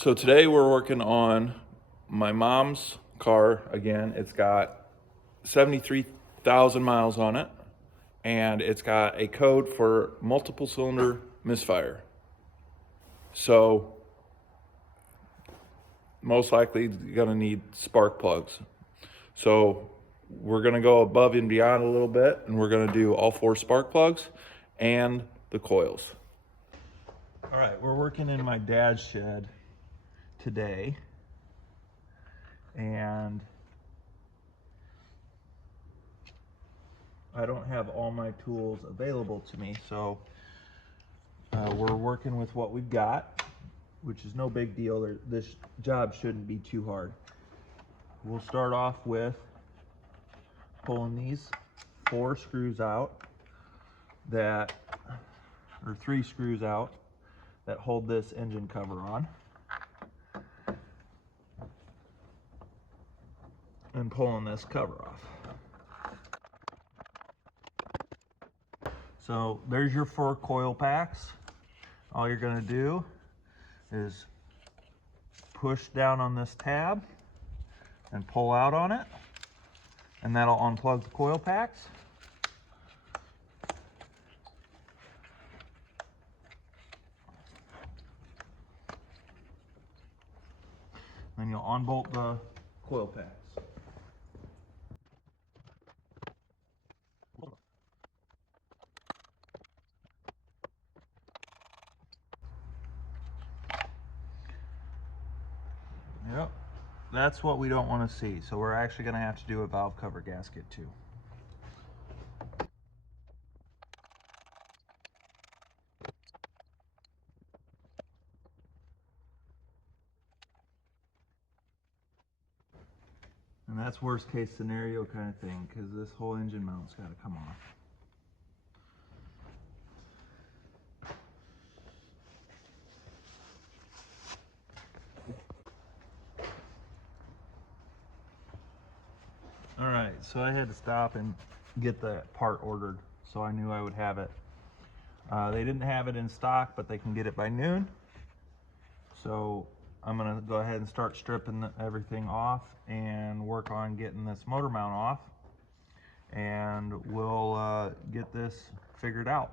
So today we're working on my mom's car again. It's got 73,000 miles on it, and it's got a code for multiple cylinder misfire. So most likely you're gonna need spark plugs. So we're gonna go above and beyond a little bit, and we're gonna do all 4 spark plugs and the coils. All right, we're working in my dad's shed today, and I don't have all my tools available to me, so we're working with what we've got, which is no big deal. This job shouldn't be too hard. We'll start off with pulling these 4 screws out that, or 3 screws out that hold this engine cover on, and pulling this cover off. So there's your 4 coil packs. All you're going to do is push down on this tab and pull out on it, and that'll unplug the coil packs. Then you'll unbolt the coil packs. Yep, that's what we don't want to see. So we're actually going to have to do a valve cover gasket too. And that's worst case scenario kind of thing, because this whole engine mount's got to come off. All right, so I had to stop and get the part ordered, so I knew I would have it. They didn't have it in stock, but they can get it by noon. So I'm gonna go ahead and start stripping everything off and work on getting this motor mount off, and we'll get this figured out.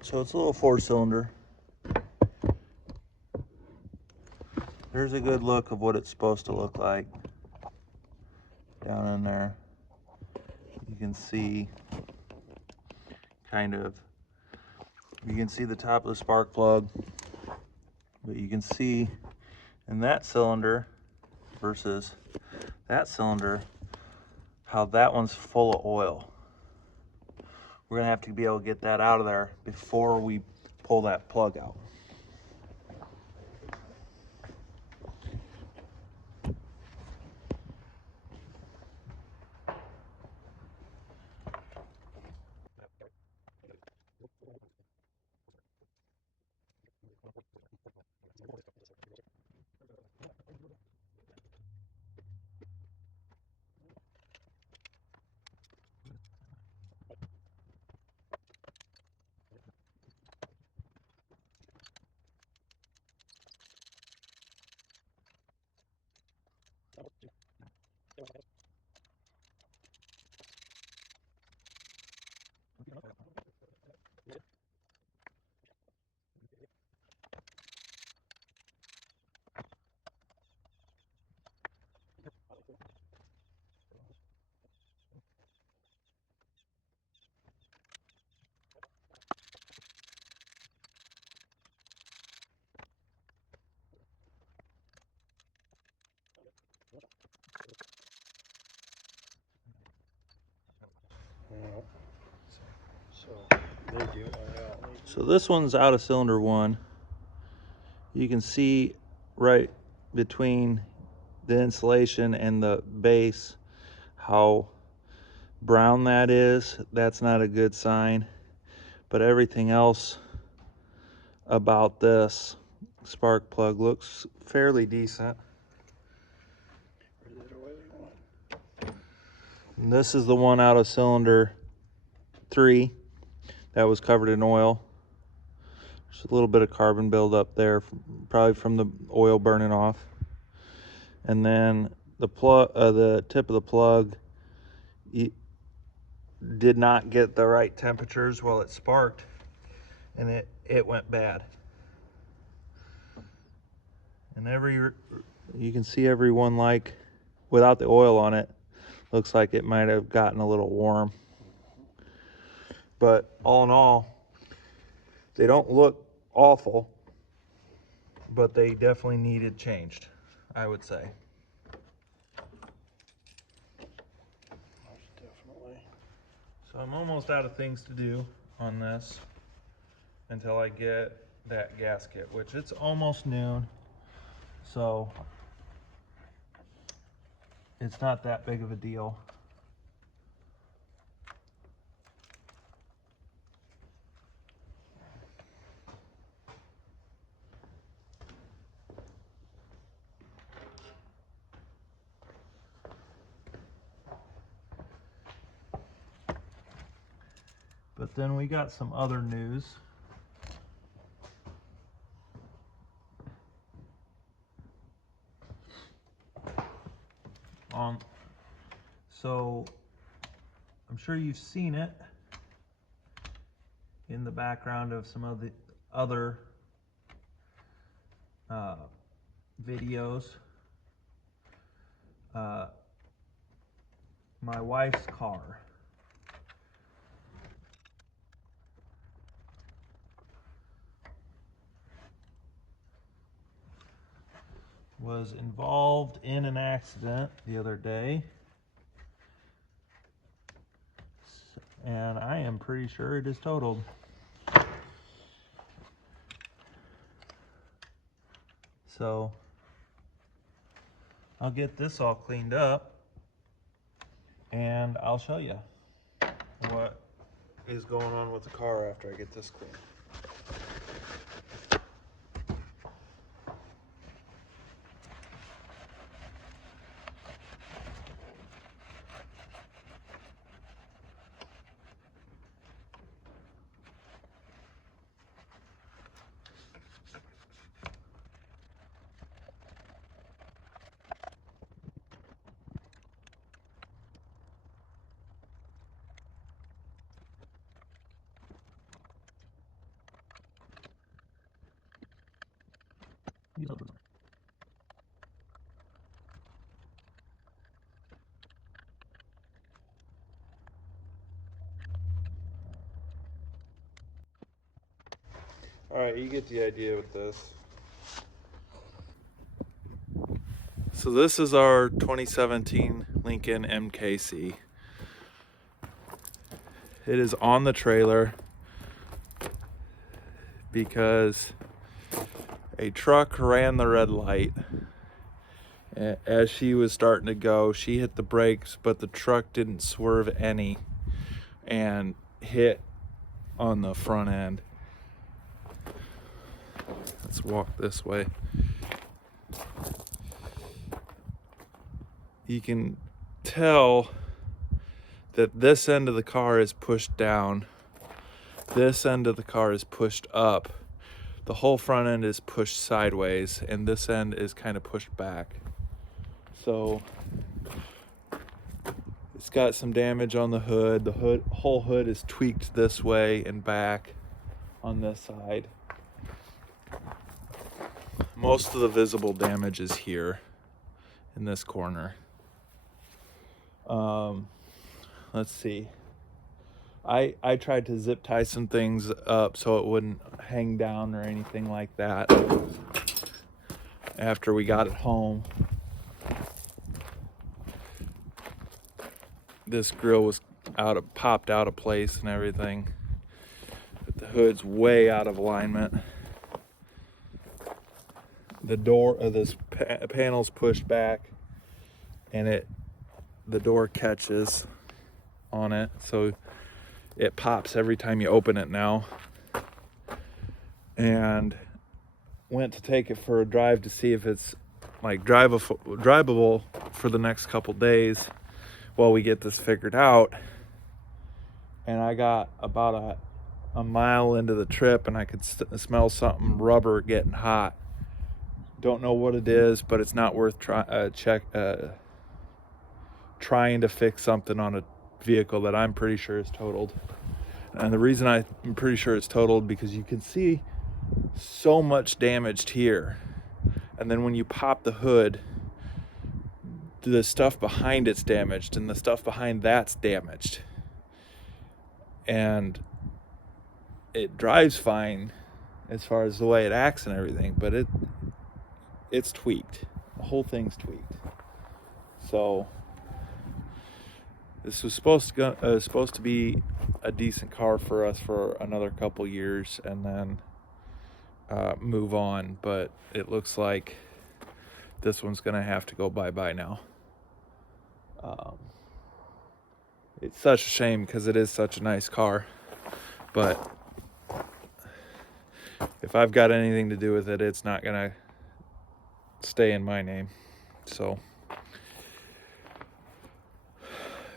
So it's a little 4-cylinder. There's a good look of what it's supposed to look like. down in there. You can see you can see the top of the spark plug, but you can see in that cylinder versus that cylinder how that one's full of oil. We're gonna have to be able to get that out of there before we pull that plug out. So this one's out of cylinder 1. You can see right between the insulation and the base how brown that is. That's not a good sign. But everything else about this spark plug looks fairly decent. And this is the one out of cylinder 3 that was covered in oil. There's a little bit of carbon buildup there, probably from the oil burning off. And then the tip of the plug did not get the right temperatures while it sparked, and it went bad. And you can see every one, like without the oil on it, looks like it might have gotten a little warm. But all in all, they don't look awful, but they definitely needed changed, I would say. So I'm almost out of things to do on this until I get that gasket, which it's almost noon, so it's not that big of a deal. But then we got some other news. So I'm sure you've seen it in the background of some of the other videos. My wife's car was involved in an accident the other day, and I am pretty sure it is totaled. So I'll get this all cleaned up and I'll show you what is going on with the car after I get this cleaned. All right, you get the idea with this. So this is our 2017 Lincoln MKC. It is on the trailer because a truck ran the red light. As she was starting to go, she hit the brakes, but the truck didn't swerve any and hit on the front end. Let's walk this way. You can tell that this end of the car is pushed down. This end of the car is pushed up. The whole front end is pushed sideways, and this end is kind of pushed back. So it's got some damage on the hood. The whole hood is tweaked this way and back on this side. Most of the visible damage is here in this corner. Let's see. I tried to zip tie some things up so it wouldn't hang down or anything like that after we got it home. This grill was popped out of place and everything. But the hood's way out of alignment. The door of this panel's pushed back, and the door catches on it, so it pops every time you open it now. And went to take it for a drive to see if it's like drivable for the next couple days while we get this figured out. And I got about a mile into the trip, and I could smell something rubber getting hot. Don't know what it is, but it's not worth trying to fix something on a vehicle that I'm pretty sure is totaled. And the reason I'm pretty sure it's totaled because you can see so much damaged here, and then when you pop the hood, the stuff behind it's damaged, and the stuff behind that's damaged, and it drives fine as far as the way it acts and everything, but it's tweaked. The whole thing's tweaked. So this was supposed to be a decent car for us for another couple years, and then move on, but it looks like this one's gonna have to go bye-bye now. It's such a shame because it is such a nice car, but if I've got anything to do with it, it's not gonna stay in my name. So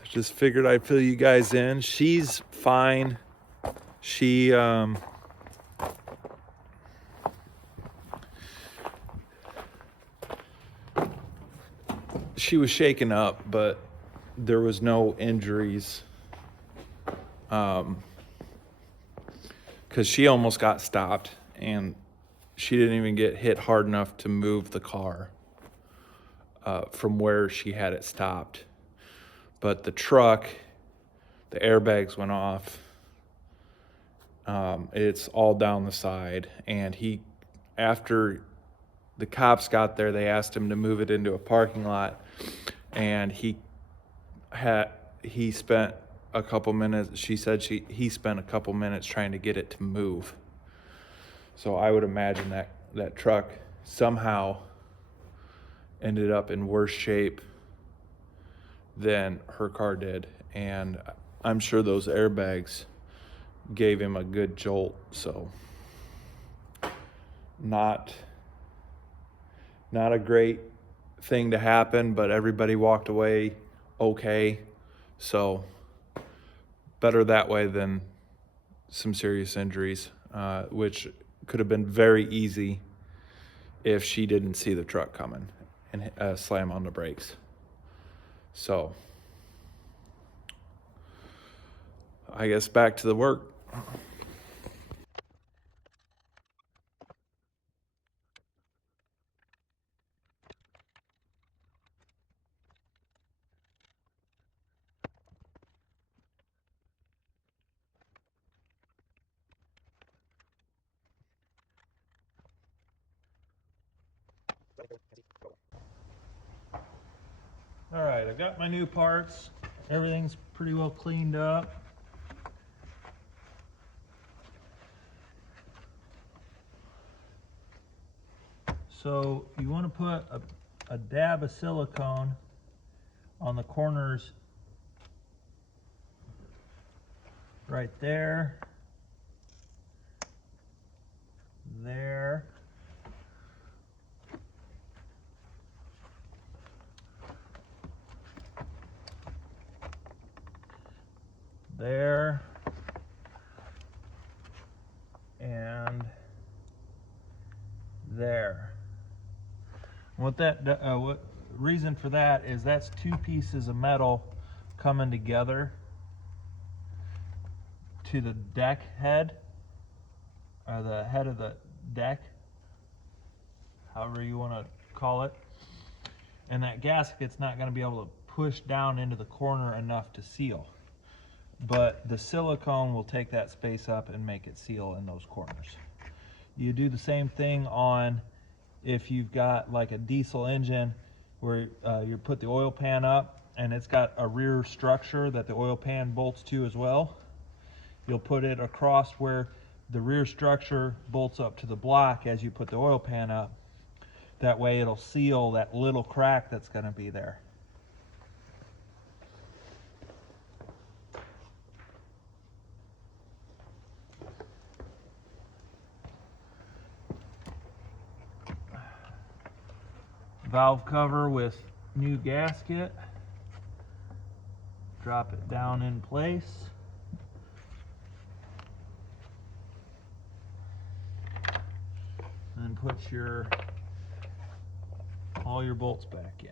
just figured I'd fill you guys in. She's fine. She was shaken up, but there was no injuries. Because she almost got stopped, and she didn't even get hit hard enough to move the car from where she had it stopped. But the truck, the airbags went off. It's all down the side, and after the cops got there, they asked him to move it into a parking lot, and he spent a couple minutes. She said he spent a couple minutes trying to get it to move. So I would imagine that truck somehow ended up in worse shape than her car did, and I'm sure those airbags gave him a good jolt. So not a great thing to happen, but everybody walked away okay. So better that way than some serious injuries, which could have been very easy if she didn't see the truck coming and slam on the brakes. So I guess back to the work. All right, I've got my new parts. Everything's pretty well cleaned up. So you want to put a dab of silicone on the corners right there, there, there, and there. What reason for that is that's two pieces of metal coming together to the deck head, or the head of the deck, however you want to call it. And that gasket's not going to be able to push down into the corner enough to seal. But the silicone will take that space up and make it seal in those corners. You do the same thing on if you've got like a diesel engine where you put the oil pan up and it's got a rear structure that the oil pan bolts to as well. You'll put it across where the rear structure bolts up to the block as you put the oil pan up. That way it'll seal that little crack that's going to be there. Valve cover with new gasket. Drop it down in place. And put all your bolts back in.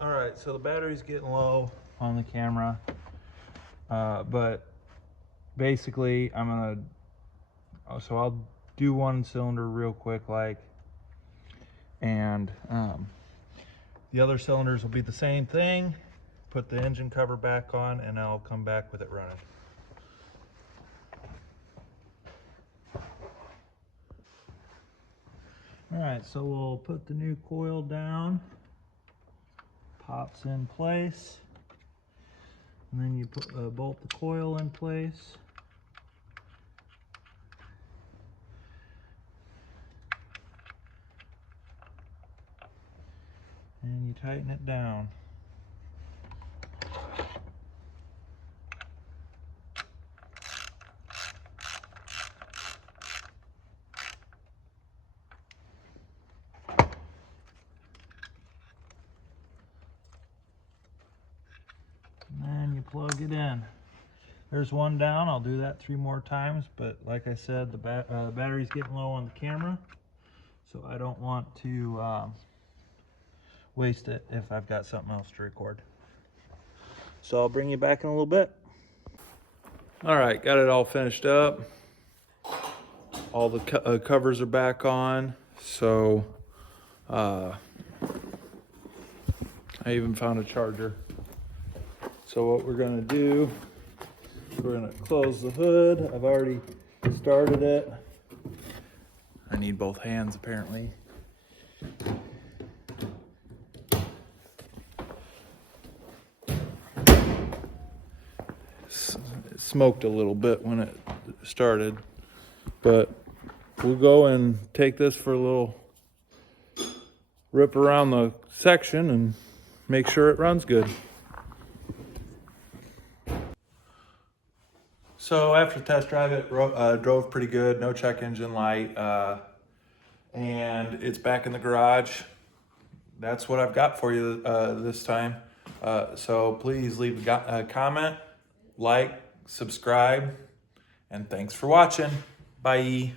All right, so the battery's getting low on the camera, but basically so I'll do one cylinder real quick, and the other cylinders will be the same thing. Put the engine cover back on and I'll come back with it running. All right, so we'll put the new coil down. Pops in place, and then you bolt the coil in place. tighten it down. And then you plug it in. There's one down. I'll do that 3 more times, but like I said, the battery's getting low on the camera, so I don't want to waste it if I've got something else to record. So I'll bring you back in a little bit. All right, got it all finished up. All the covers are back on, so I even found a charger. So what we're gonna do, we're gonna close the hood. I've already started it. I need both hands apparently. It smoked a little bit when it started, but we'll go and take this for a little rip around the section and make sure it runs good. So after test drive, it drove pretty good, no check engine light, and it's back in the garage. That's what I've got for you this time. So please leave a comment, like, subscribe, and thanks for watching. Bye.